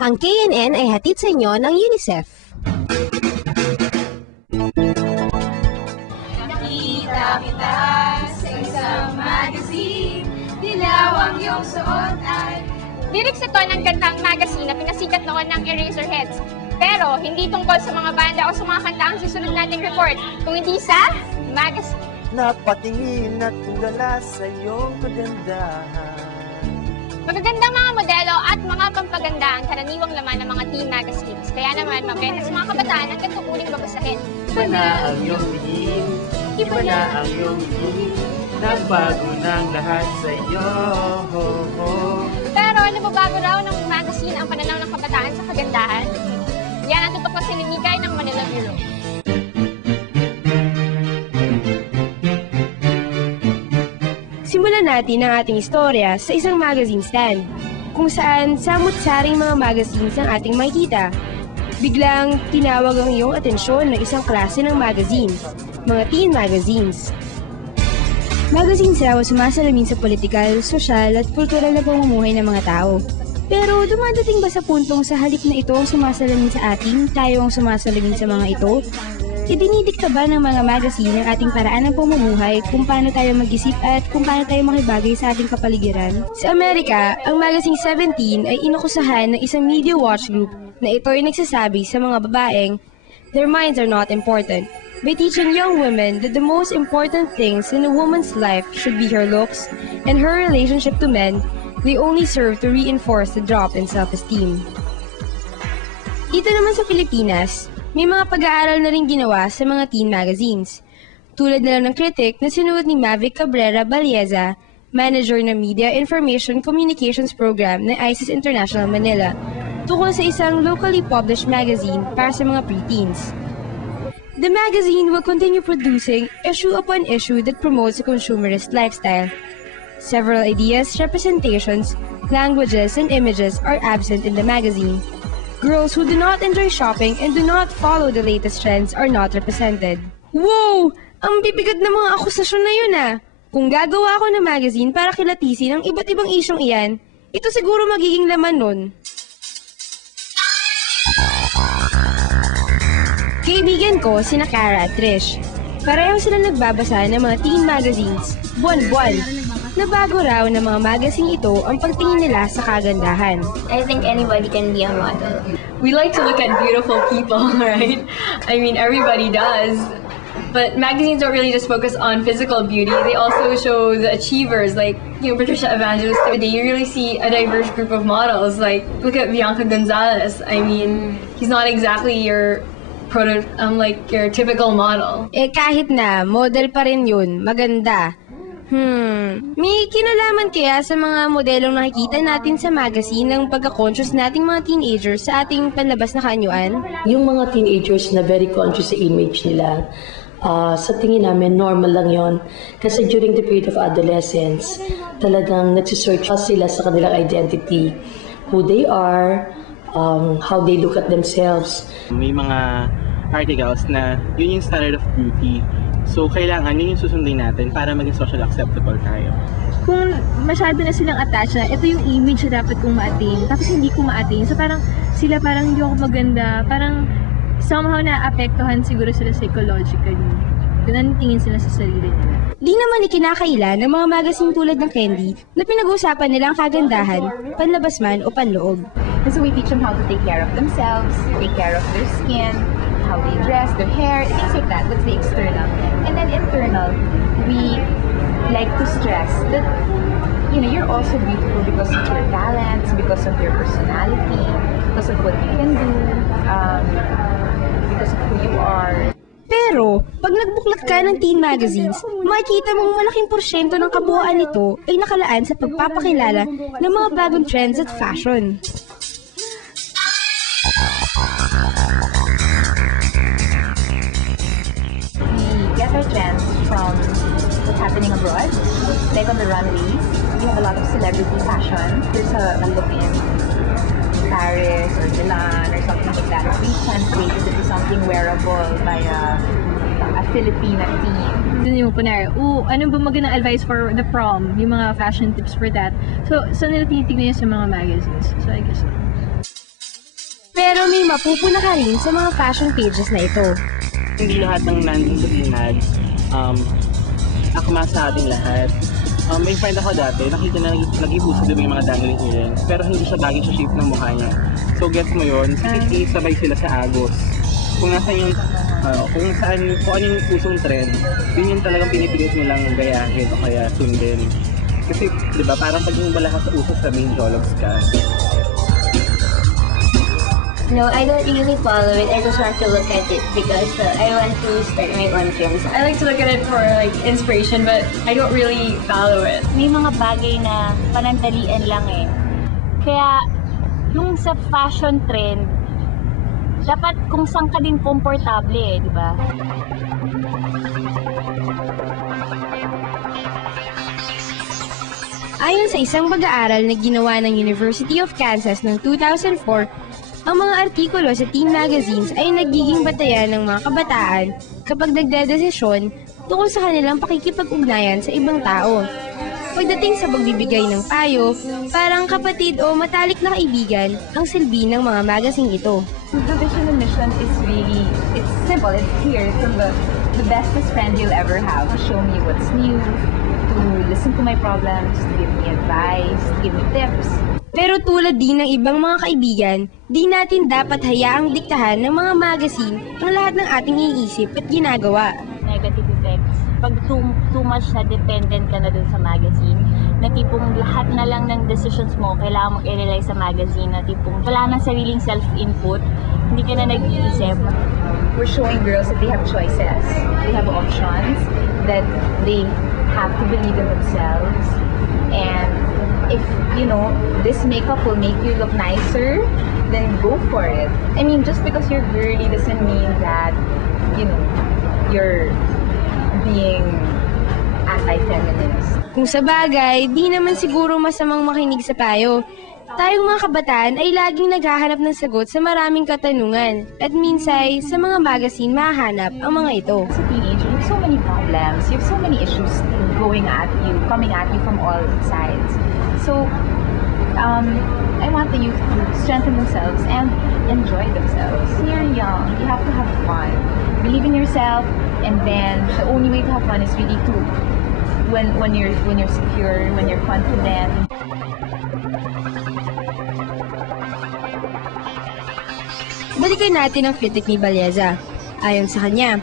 Ang KNN ay hatid sa inyo ng UNICEF. Nakita kita sa isang magazine, dilaw ang iyong suot ay... Lyrics ito ng kantang magazine na pinasikat noon ng Eraserheads. Pero hindi tungkol sa mga banda o sa mga kanta ang susunod nating report, kung hindi sa magazine. Napatingin at tulala sa iyong kagandahan. Magagandang mga modelo at mga pampaganda ang karaniwang laman ng mga teen magazines. Kaya naman, mabenta sa mga kabataan ang katukuling babasahin. Iba na ang iyong tingin, iba na ang iyong tingin, nagbago ng lahat sa iyo. Pero nababago raw ng magazine ang pananaw ng kabataan sa kagandahan. Yan ang tutuklasin ni Mikay ng Manila Bureau. Simulan natin ang ating istorya sa isang magazine stand, kung saan samut-saring mga magazines ang ating makikita. Biglang tinawag ang iyong atensyon ng isang klase ng magazines, mga teen magazines. Magazines raw sumasalamin sa politikal, sosyal at kultural na pamumuhay ng mga tao. Pero dumadating ba sa puntong sa halip na ito ang sumasalamin sa atin, tayo ang sumasalamin sa mga ito? Idinidikta ba ng mga magazine ang ating paraan ng pamumuhay kung paano tayo mag-isip at kung paano tayo makibagay sa ating kapaligiran? Sa Amerika, ang magazine 17 ay inakusahan ng isang media watch group na ito ay nagsasabi sa mga babaeng, their minds are not important, by teaching young women that the most important things in a woman's life should be her looks and her relationship to men. They only serve to reinforce the drop in self-esteem. Dito naman sa Pilipinas, may mga pag-aaral na rin ginawa sa mga teen magazines. Tulad na lang ng critic na sinuot ni Mavic Cabrera Balieza, manager ng Media Information Communications Program ng ISIS International Manila, tungkol sa isang locally published magazine para sa mga preteens. The magazine will continue producing issue upon issue that promotes a consumerist lifestyle. Several ideas, representations, languages, and images are absent in the magazine. Girls who do not enjoy shopping and do not follow the latest trends are not represented. Wow! Ang bibigat ng mga akusasyon na yun ah! Kung gagawa ako ng magazine para kilatisin ang iba't ibang isyong iyan, ito siguro magiging laman nun. Kaibigan ko sina Cara at Trish. Pareho sila nagbabasa ng mga teen magazines, buwan-buwan. Nabago raw ng mga magazine ito ang pagtingin nila sa kagandahan. I think anybody can be a model. We like to look at beautiful people, right? I mean, everybody does. But magazines don't really just focus on physical beauty. They also show the achievers, like, you know, Patricia Evangelista. You really see a diverse group of models. Like, look at Bianca Gonzalez. I mean, he's not exactly your like your typical model. Kahit na, model pa rin yun. Maganda. May kinalaman kaya sa mga modelong nakikita natin sa magazine ng pagka-conscious nating mga teenagers sa ating panlabas na kaanyuan? Yung mga teenagers na very conscious sa image nila, sa tingin namin, normal lang yon. Kasi during the period of adolescence, talagang nagsisearch sila sa kanilang identity, who they are, how they look at themselves. May mga articles na yun yung standard of beauty. So, kailangan yun yung susundin natin para maging social acceptable tayo. Kung masyado na silang attached na, ito yung image na dapat kong ma-attain, tapos hindi ko ma-attain. So, parang sila parang hindi ako maganda, parang somehow na-apektuhan siguro sila psychologically. Ganun tingin sila sa sarili nila. Di naman ikinakaila ng mga magazine tulad ng Candy na pinag-uusapan nila ang kagandahan, panlabas man o panloob. And so we teach them how to take care of themselves, take care of their skin, how they dress, their hair, things like that. That's the external. And then internal, we like to stress that, you know, you're also beautiful because of your talents, because of your personality, because of what you can do, because of who you are. Pero, pag nagbuklat ka ng teen magazines, makikita mong malaking porsyento ng kabuuan nito ay nakalaan sa pagpapakilala ng mga bagong trends at fashion. Get our trends from what's happening abroad, like on the runways. We have a lot of celebrity fashion. There's a look in Paris or Milan or something like that. We translated it to something wearable by a Filipina team. Doon yung kunwari, ano ba magandang advice for the prom? Yung mga fashion tips for that. So nila tinitignan yun sa mga magazines. So I guess Pero may mapupuna ka rin sa mga fashion pages na ito. Hindi lahat ng nandun sa Tingnan, akma sa ating lahat. May friend ako dati, nakita na nag-ibuso din yung mga dangling earrings, pero hindi siya bagay sa shape ng mukha niya. So gets mo yun, sabay sila sa Agos. Kung nasaan yung, kung ano yung usong trend, yun yung talagang pinipilit nilang gayahin o kaya sundin. Kasi, di ba, parang pag yung bala ka sa uso, sabihin jologs ka. No, I don't really follow it. I just want to look at it because I want to start my own films. I like to look at it for like inspiration, but I don't really follow it. May mga bagay na panandalian lang eh. Kaya, yung sa fashion trend, dapat kung saan ka din komportable eh, di ba? Ayon sa isang pag-aaral na ginawa ng University of Kansas noong 2004, ang mga artikulo sa teen magazines ay nagiging batayan ng mga kabataan kapag nagdedesisyon tungkol sa kanilang pakikipag-ugnayan sa ibang tao. Pagdating sa pagbibigay ng payo, parang kapatid o matalik na kaibigan ang silbi ng mga magazine ito. The vision and mission is really, it's simple, it's clear. It's the bestest friend you'll ever have. Show me what's new, to listen to my problems, to give me advice, to give me tips. Pero tulad din ng ibang mga kaibigan, di natin dapat hayaang diktahan ng mga magazine ang lahat ng ating iniisip at ginagawa. Negative effects. Pag too much na dependent ka na dun sa magazine, na tipong lahat na lang ng decisions mo, kailangan mong i-rely sa magazine, na tipong wala nang sariling self-input, hindi ka na nag-iisip. We're showing girls that they have choices, they have options, that they have to believe in themselves, and if, you know, this makeup will make you look nicer, then go for it. I mean, just because you're girly doesn't mean that, you know, you're being anti-feminist. Kung sa bagay, di naman siguro masamang makinig sa payo. Tayong mga kabataan ay laging naghahanap ng sagot sa maraming katanungan at minsay sa mga magazine mahanap ang mga ito. As a teenager, you have so many problems, you have so many issues coming at you from all sides. So, I want the youth to strengthen themselves and enjoy themselves. When you're young, you have to have fun. Believe in yourself, and then the only way to have fun is really to when you're secure, when you're confident. Balikan natin ang critic ni Balyeza. Ayon sa kanya,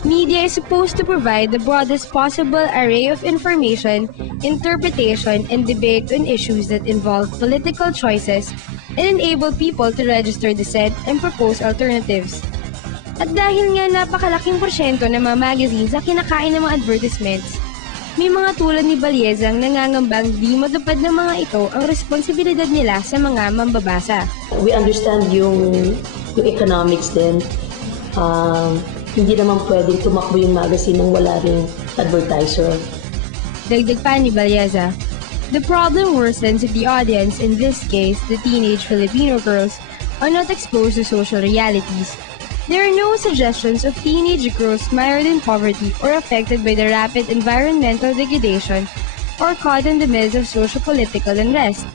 media is supposed to provide the broadest possible array of information, interpretation, and debate on issues that involve political choices and enable people to register dissent and propose alternatives. At dahil nga napakalaking porsyento ng mga magazines ang kinakain ng mga advertisements, may mga tulad ni Balyeza ang nangangambang di matupad ng mga ito ang responsibilidad nila sa mga mambabasa. We understand yung economics din. Hindi naman pwedeng tumakbo yung magazine ng wala ring advertiser. Dagdag pa ni Balyeza, the problem worsens if the audience, in this case, the teenage Filipino girls, are not exposed to social realities. There are no suggestions of teenage girls mired in poverty or affected by the rapid environmental degradation or caught in the midst of socio-political unrest.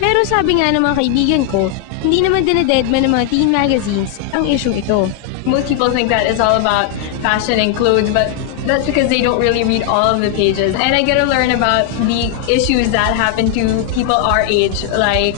Pero sabi nga ng mga kaibigan ko, hindi naman dinededman ng mga teen magazines ang isyong ito. Most people think that it's all about fashion and clothes, but that's because they don't really read all of the pages. And I get to learn about the issues that happen to people our age, like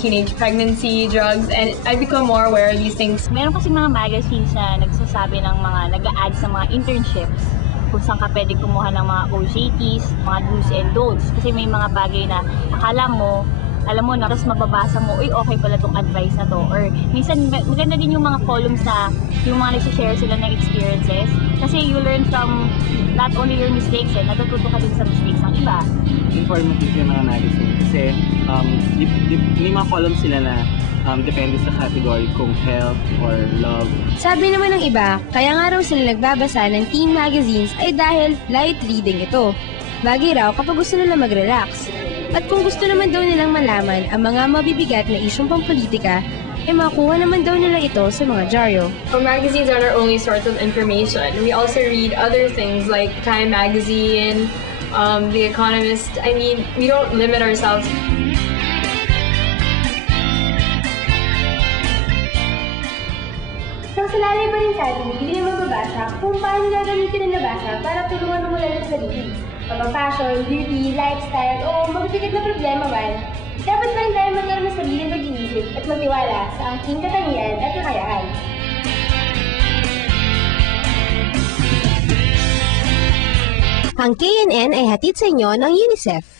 teenage pregnancy, drugs, and I become more aware of these things. Meron kasi mga magazines na nagsasabi ng mga nag-a-add sa mga internships kung saan ka pwede kumuha ng mga OJTs, mga do's and don'ts. Kasi may mga bagay na akala mo, alam mo na, tapos mababasa mo, uy, okay pala tong advice na to. Or minsan, maganda din yung mga columns na yung mga nagsishare sila ng experiences. Kasi you learn from not only your mistakes, natututo ka din sa mistakes ng iba. Informative yung mga magazine kasi may mga columns sila na depende sa category kung health or love. Sabi naman ng iba, kaya nga raw sila nagbabasa ng teen magazines ay dahil light reading ito. Bagay raw kapag gusto nila mag-relax. At kung gusto naman daw nilang malaman ang mga mabibigat na isyong pampolitika, ay makuha naman daw nila ito sa mga dyaryo. Our magazines aren't our only source of information. We also read other things like Time Magazine, The Economist. I mean, we don't limit ourselves. nakasalalay pa rin sa atin, hindi naman babasa kung paano gagamitin ang nabasa para tulungan mo mula sa sarili. Pag-fashion, beauty, lifestyle, o magbibigat na problema man, dapat pa rin tayo magkaroon ng sariling pag-iisip at magtiwala sa aking katangian at kakayahan. Ang KNN ay hatid sa inyo ng UNICEF.